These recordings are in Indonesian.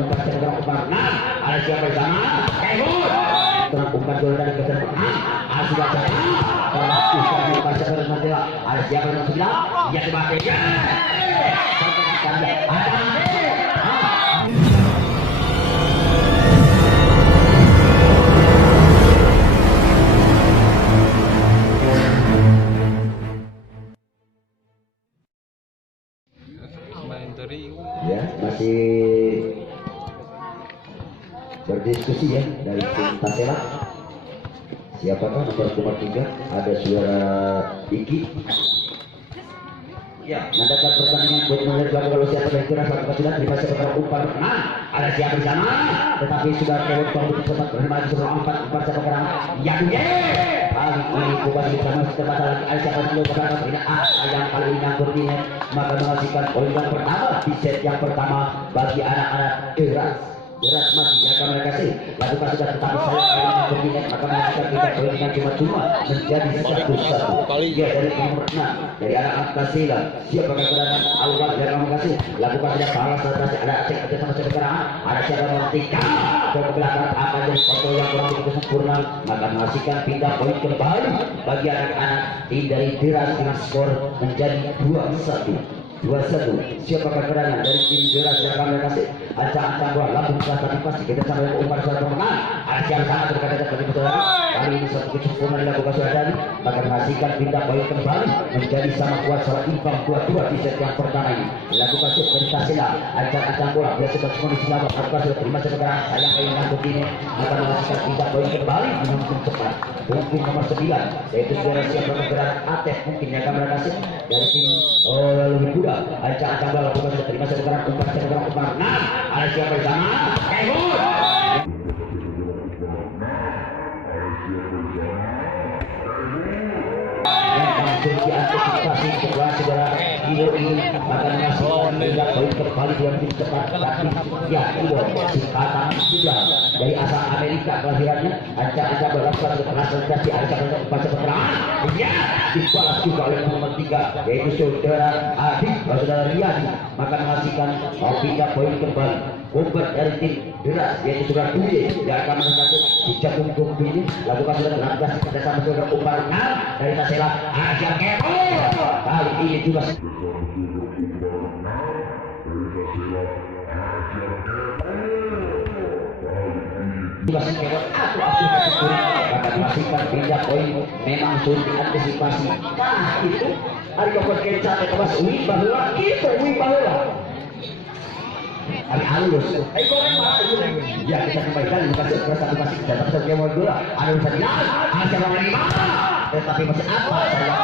umpan sekarang umpan enam. Ada siapa di sana? Kemur. Terang umpan bola dari kesan enam. Sudah saya. Kalau umpan umpan sekarang nanti ada siapa yang sembilan? Ya sebagai ya. Ya, masih berdiskusi ya dari tim Tasela. Siapakah nomor 3? Ada suara Iki. Ya, mengadakan pertandingan buat melihat kalau siapa yang kira satu sudah terima sebagai umpan. Nah, ada siapa di sana? Tetapi sudah lewat waktu sempat bermain sebagai umpan sekarang. Yang kali ini bukan di sana setelah lagi ada siapa dulu berada tidak yang paling nganggur ini maka menghasilkan poin yang pertama di set yang pertama bagi anak-anak Deras masih akan mereka sih lakukan sudah tetapi saya akan berpindah maka mereka tidak boleh dengan cuma menjadi 1-1 ya dari nomor 6 dari anak-anak Tasila siapa keberadaan awal yang kamu kasih lakukan sudah balas atas ada cek aja sama sekarang ada siapa yang tinggal ke belakang apa jadi foto yang kurang begitu sempurna maka menghasilkan pindah poin kembali bagi anak-anak tim dari Deras dengan skor menjadi 2-1. Siapa keberadaan dari tim Deras yang kami kasih ancang-ancang bola lambung kelas tadi pasti kita sampai umpan suara pemenang ada yang sangat berkata tadi betul lagi kali ini satu kesempurnaan dilakukan sudah dari maka menghasilkan pindah poin kembali menjadi sama kuat salah imbang 2-2 di set yang pertama ini dilakukan set dari Tasila ancang-ancang bola biasa kondisi lama maka sudah terima sekarang sayang kayak ngangkut ini maka menghasilkan pindah poin kembali dengan cepat mungkin nomor 9 yaitu suara siapa keberadaan Atef mungkin yang kami kasih dari tim lebih muda ancang-ancang bola lakukan sudah terima sekarang umpan nah ada siapa di sana? Kemur. Langsung diantisipasi sebuah saudara Iwo ini akan menghasilkan tidak poin kembali dengan tim cepat tapi ya Iwo singkatan juga dari asal Amerika kelahirannya ancang-ancang berlakukan konsentrasi ancang-ancang umpan sekarang ya dibalas juga oleh nomor 3 yaitu saudara Adi saudara Riyadi maka menghasilkan tidak poin kembali umpan dari tim Deras yaitu saudara Duje yang akan menghasilkan dijagung gumbu ini lakukan saudara 16 kita sama saudara umpan dari Tasela Asia Kemo kali ini juga akan memastikan pindah poin memang sulit diantisipasi nah itu hari kepala kecap kemas Wibahula itu Wibahula hari halus ya kita kembalikan kasih kita dapat kemauan dulu ada urusan ada yang mana tetapi masih apa saya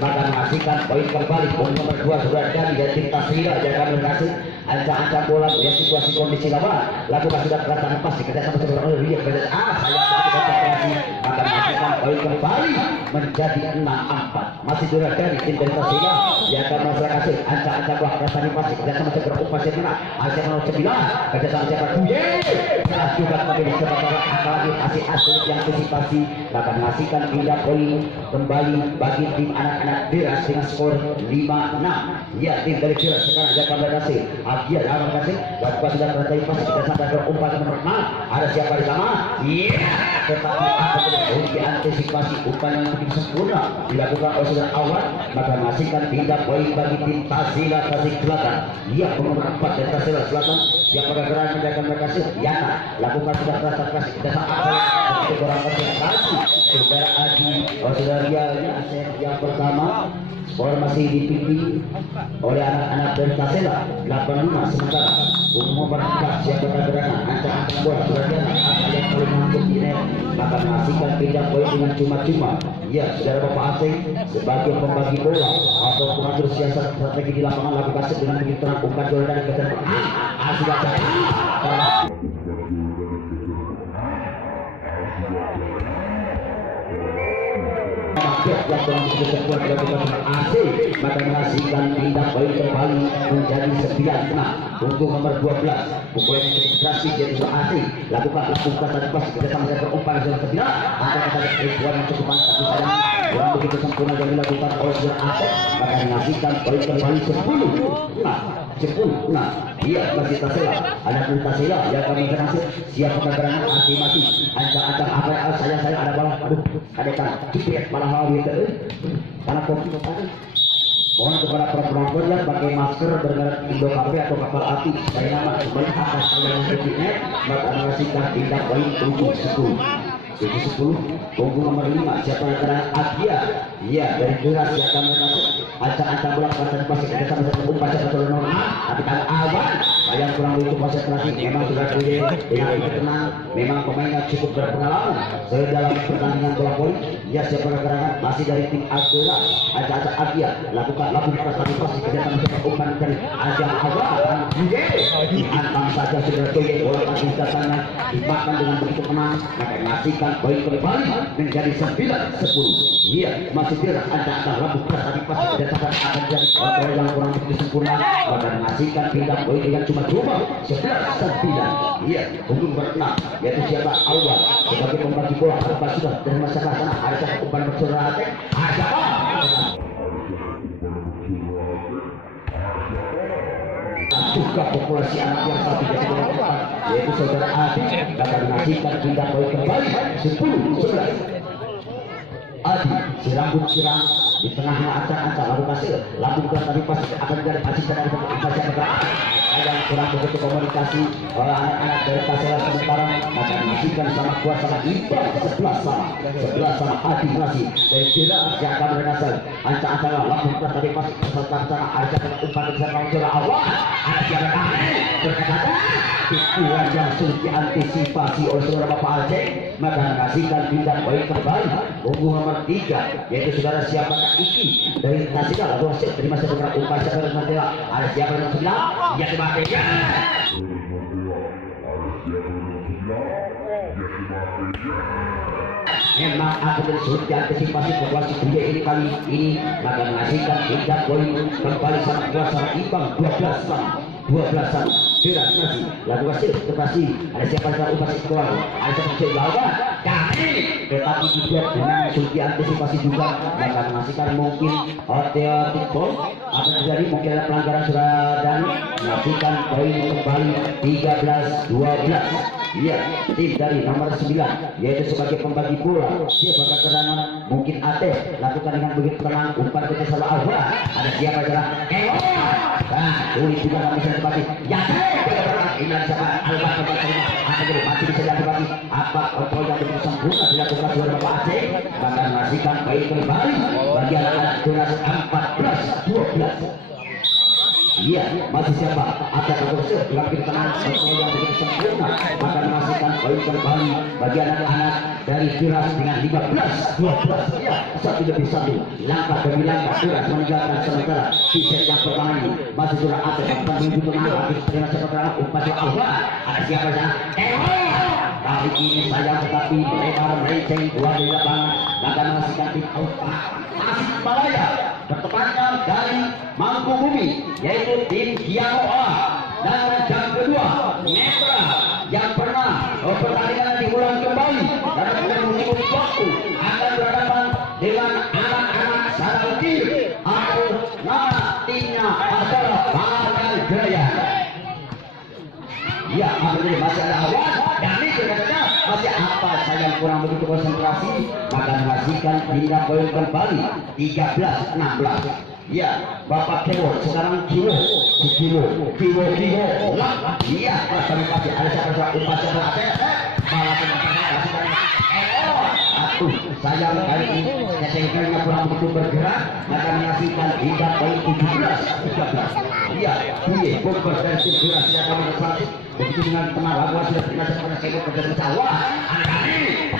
maka menghasilkan poin kembali poin nomor 2 sudah dari tim Tasila jangan berhasil ancang-ancang bola ya situasi kondisi lawan lakukan sudah kelihatan pasti kita sama seorang oleh lihat pada saya maka menghasilkan poin kembali menjadi 6-4 masih sudah dari tim Tasila ya akan masalah kasih ancang-ancang bola kelihatan pasti kita sama seorang upaya sebenarnya ancang nomor 9 kita sama seorang juga menjadi sebagai apalagi masih asli yang antisipasi maka menghasilkan pindah poin kembali bagi tim anak-anak Deras dengan skor 5-6 ya tim dari Deras sekarang akan berhasil Agia dalam kasih lakukan sudah teratai pas kita sampai ke umpan nomor 6 ada siapa di sana iya tetapi akan diantisipasi umpan yang lebih sempurna dilakukan oleh saudara awal maka menghasilkan pindah poin bagi tim Tasila Tasik Selatan iya nomor 4 dari Tasila Selatan yang pada gerak menjaga berhasil Yana lakukan sudah kasih kita sampai kurang konsentrasi saudara Adi saudara Rialnya yang pertama skor masih dipimpin oleh anak-anak dari Tasela 85 sementara umum berangkat siapa keberadaan ancang-ancang bola sudah Rialnya yang paling mampu ini maka menghasilkan pindah poin dengan cuma-cuma ya saudara Bapak Asing sebagai pembagi bola atau pengatur siasat strategi di lapangan lakukan dengan begitu terang umpan bola dari kesan sudah yang kurang begitu sempurna dilakukan AC, maka menghasilkan tindak poin kembali menjadi 9-6 untuk nomor 12. Pukulan yang cukup drastis yaitu AC, lakukan tadi pas kerjasama dengan berumpan zona 9. Angka kata pukulan yang cukup mantap tapi sayang kurang begitu sempurna yang dilakukan oleh zona AC, maka menghasilkan poin kembali 10-6. Iya, masih Tasela, anak Tasela yang kami berhasil siap pengerangan masih ancang-ancang apa yang saya ada bawah, aduh kadekan cepet malah hal gitu karena kopi tadi. Mohon kepada para penonton yang pakai masker bermerek Indo Cafe atau kapal api saya nama kembali atas saya yang sedikit maka mengasihkan tindak poin 7-10 tunggu nomor 5 siapa yang kena Agia. Iya dari Duras yang akan masuk ancang-ancang bola pasang pasang kita sama-sama umpan betul normal tapi kalau awan yang kurang begitu konsentrasi memang sudah punya dengan tenang memang pemainnya cukup berpengalaman dalam pertandingan bola voli. Ya siapa yang kerangan masih dari tim Azura ancang-ancang Agia lakukan pasang pasang kita sama-sama umpan dari ajang awan dihantam saja sudah punya bola pasang datangnya dimakan dengan begitu tenang maka mengasihkan poin kembali menjadi 9-10. Iya masih tidak ada labu keras tapi pasti tidak akan jadi kontrol yang kurang begitu sempurna maka menghasilkan tindak poin yang cuma 11-9. Iya untuk berenang yaitu siapa Awal sebagai pembagi bola apa sudah dari masyarakat sana ada umpan bersuara ada juga populasi anak yang satu jadi berempat yaitu saudara Adi akan menghasilkan tindak poin kembali 10-11. Adi si rambut sirang di tengahnya ancang-ancang lalu kasih lampu keras tadi pasti akan jadi pasti sedang invasi bergerak yang kurang begitu komunikasi oleh anak-anak dari Kasela sementara akan menghasilkan sama kuat sama imbang 11 sama Adi masih dari tidak yang akan bernasal ancang-ancang lampu keras tadi pasti serta sama ada umpan besar langsung awal ada siapa kami berkata pukulan yang sulit diantisipasi oleh saudara Bapak Aceh maka menghasilkan tindak poin kembali punggung nomor 3 yaitu saudara siapa Iki dari Tasika lalu hasil terima saya bergerak umpan saudara nanti ada siapa yang sebelah ya sebagainya memang aku bersulit diantisipasi populasi dunia ini kali ini maka menghasilkan tindak poin kembali sama kuasa imbang 12 sama tidak masih lalu hasil terkasih ada siapa yang upasi kurang ada siapa yang lawan kami tetapi juga dengan sulit diantisipasi juga maka menghasilkan mungkin hotel tiktok akan terjadi mungkin ada pelanggaran sudah dan menghasilkan poin kembali 13-12. Iya, tim dari nomor 9 yaitu sebagai pembagi bola siapa keterangan mungkin Ate lakukan dengan begitu tenang umpan ke salah awal ada siapa adalah sulit juga nggak bisa ditepati ya ini ada siapa Alba coba terima akan jadi pasti bisa ditepati apa kontrol yang begitu sempurna dilakukan oleh Bapak Aceh bahkan menghasilkan poin kembali bagi anak-anak Tunas 14-12. Iya, masih siapa? Ada terusir lagi tenang kontrol yang begitu sempurna maka menghasilkan poin kembali bagi anak-anak dari Tiras dengan 15-12. Ya, 1-1 langkah demi langkah Tiras meninggalkan sementara di set yang pertama ini masih sudah ada yang menuju tenang lagi terima sementara umpan di awal ada siapa sana? Kali ini sayang tetapi melebar melenceng dua di lapangan maka menghasilkan tim masih Malaya bertepatan dari Mangku Bumi yaitu tim Kianoa dan jam kedua Netra yang pernah pertandingan diulang kembali karena sudah mengikuti waktu akan berhadapan dengan anak-anak Sarangkir atau nama timnya adalah Bagal Jaya. Ya, apabila masih ada awan dan itu katanya masih apa saya kurang begitu konsentrasi maka menghasilkan tindak poin kembali 13-16. Ya, Bapak Kewo sekarang Kiwo lah. Iya, kami pasti ada siapa umpan siapa ada malah sayang kali ini nyetengkannya kurang begitu bergerak maka menghasilkan tindak poin 17-13. Iya, Buye Bogor dan tim durasi yang kami berlatih begitu dengan teman lagu sudah berinasa pada sektor kerja sawah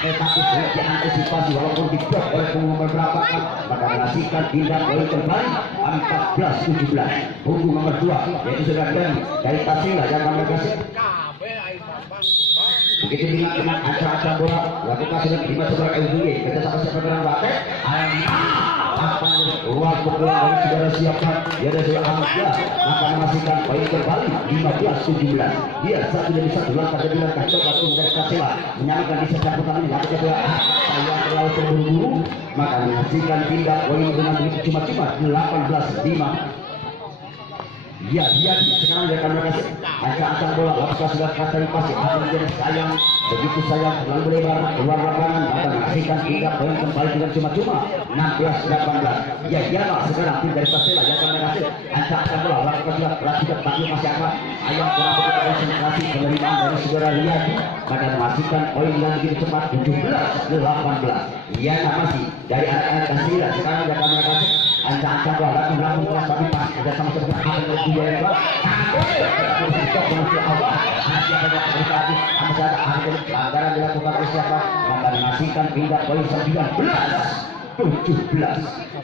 tetapi sulit diantisipasi walaupun diblok oleh punggung beberapa maka menghasilkan tindak poin kembali 14-17. Punggung nomor 2 yaitu sudah dari Tasila yang kami kasih begitu dengan ancang-ancang bola lakukan sudah terima sebelah LDG kita sama-sama dengan batek apa luar bola dari saudara siapkan dia ada sudah Amatya akan memastikan poin kembali 15-17 dia saat tidak bisa langkah dari langkah coba tim dari Kasela menyamakan di setiap putaran ini lakukan bola saya terlalu terburu-buru maka menghasilkan pindah poin dengan begitu cuma-cuma 18-5. Ya, sekarang dia akan berkasih ancang-ancang bola lakukan sudah kata pasti akan menjadi sayang begitu sayang terlalu berlebar keluar lapangan akan menghasilkan 3 poin kembali dengan cuma-cuma 16-18. Ya sekarang tim dari Pasela yang akan berkasih ancang-ancang bola lakukan sudah perhatikan bagi masih apa ayam kurang begitu konsentrasi penerimaan dari saudara Riyadi akan menghasilkan poin yang begitu cepat 17-18. Ya masih dari anak-anak Pasela sekarang dia akan berkasih ancang-ancang bola lakukan keras tapi pas ada sama-sama akan berjaya bola pelanggaran dilakukan oleh siapa maka menghasilkan pindah poin 19-17.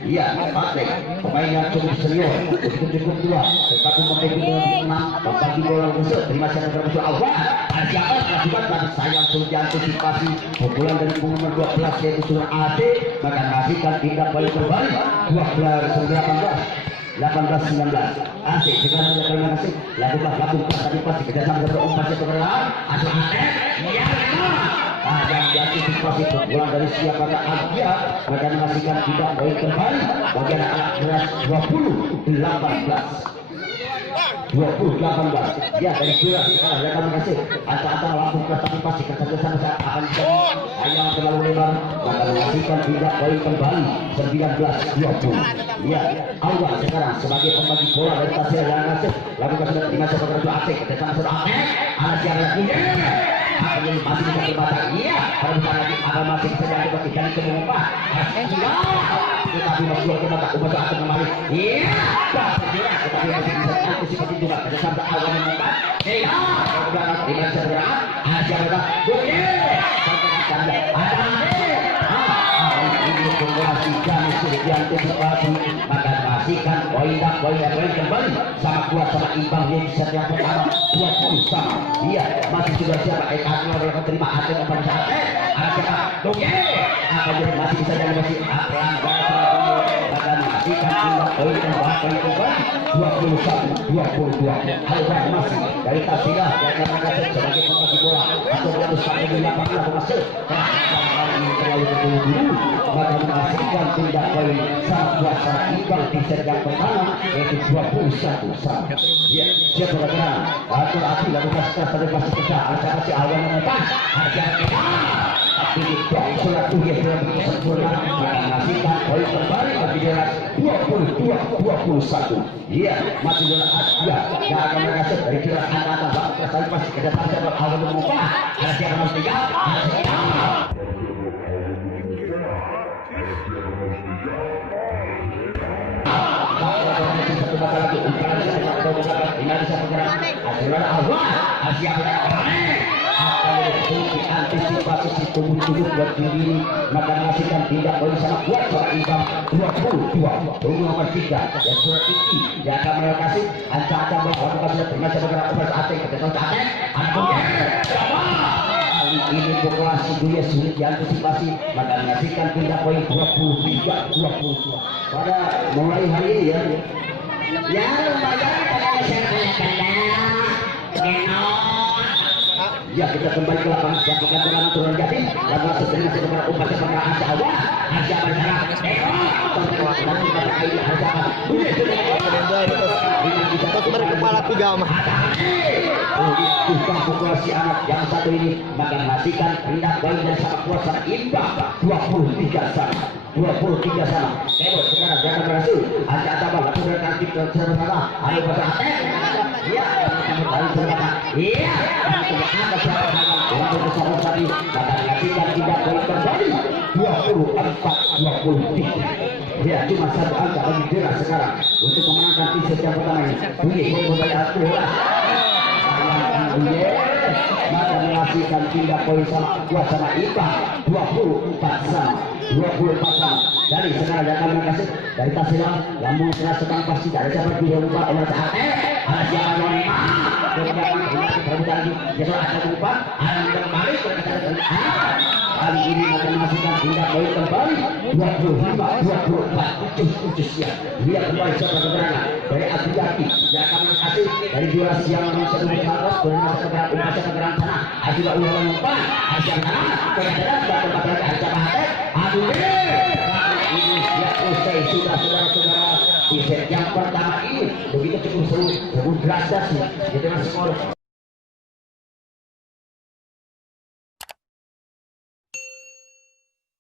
Ya, Patrick pemain yang cukup senior cukup tua tetapi memiliki dengan 6 membagi bola musuh terima kasih termusuh awal siapa melakukan tapi sayang sulit diantisipasi pukulan dari nomor 12 yaitu Sunan AD maka menghasilkan pindah poin kembali 18-19. Asik sekarang ada terima kasih lakukan tadi pasti kerjasama dengan umpan sebenarnya asal yang diantisipasi pukulan dari siapakah Agia maka menghasilkan tidak poin kembali bagi anak-anak kelas 20-18 ya dari kira sekarang mereka mengasih antara langsung ke tapi pasti kerjasama saat akan jadi ayam terlalu lebar maka menghasilkan tidak poin kembali 19-20 ya awal sekarang sebagai pembagi bola dari Tasya yang ngasih lakukan sudah terima sebagai itu asik kerjasama sudah anak siapa lagi masih bisa berbatas iya kalau lagi masih bisa jadi ketika kemudian tetapi masih kita tak ubah akan kembali iya tetapi masih bisa antisipasi juga ada sampai awal menekan iya sudah tidak segera aja mereka boleh ini kumulasi dan sudah diantisipasi maka pastikan poin kembali sama kuat sama imbang dia di set yang pertama 20 sama iya masih sudah siapa kalau mereka terima hasil pada saat ada siapa oke apa jadi masih bisa jadi masih akan memastikan poin kembali 21-22 Alban masih dari Tasila yang mereka sebagai pembagi bola atau harus sampai di lapangan berhasil terlalu terburu-buru maka menghasilkan tindak poin sangat kuat sangat imbang di set yang pertama yaitu 21 sama ya siap bergerak atur lakukan setelah tadi masih pecah ada si awal menekan ada tapi tidak surat dia sudah begitu sempurna maka menghasilkan poin kembali bagi dia 22-21 iya masih dalam Asia yang akan menghasil dari kira anak-anak bangsa tadi pasti kedatangan siapa awal membuka ada siapa nomor 3 lagi antisipasi si tubuh-tubuh buat diri maka menghasilkan tindak poin sangat kuat surat imbang 22 nomor 3 dan surat ini dia akan melokasi ancang-ancang bahwa kita sudah terima sebagai operasi ateng ketika ateng ini populasi dunia sulit diantisipasi maka menghasilkan tindak poin 23-22 pada mulai hari ini ya lumayan pada ya kita kembali ke lapangan siap dengan turun jadi dan masuk dengan sebuah umat yang pada Asia awal Asia berjarak kepala 3 mah populasi anak yang satu ini maka memastikan tindak poin dan sama kuasa imbang 23 sama Kebo sekarang jangan berhasil ada apa langsung berkantik ke sana ayo bahasa iya kamu berkata iya ada siapa yang besar tadi maka memastikan tidak poin kembali 24-23 ya cuma satu angka bagi Dera sekarang untuk memenangkan tiset yang pertama ini bunyi membayar bola maka menghasilkan tindak poin sama kuat sama imbang 24 sama dari sekarang datang kasih dari Tasila yang mengkeras sedang pasti ada siapa di rumah oleh saat ada siapa yang kemudian lagi ya soal ada lupa ada yang kembali kali ini akan memastikan tindak poin kembali 25-24 tujuh siap dia kembali siapa keterangan dari Abiyaki yang akan mengkasih dari juara siang nomor 1 Marcos dari masa keterangan umpasa keterangan sana Aziza ulang umpan Aziza sana keadaan sudah tempat lagi Aziza Mahathir ini siap usai sudah saudara-saudara di set yang pertama ini begitu cukup seru cukup drastis di tengah skor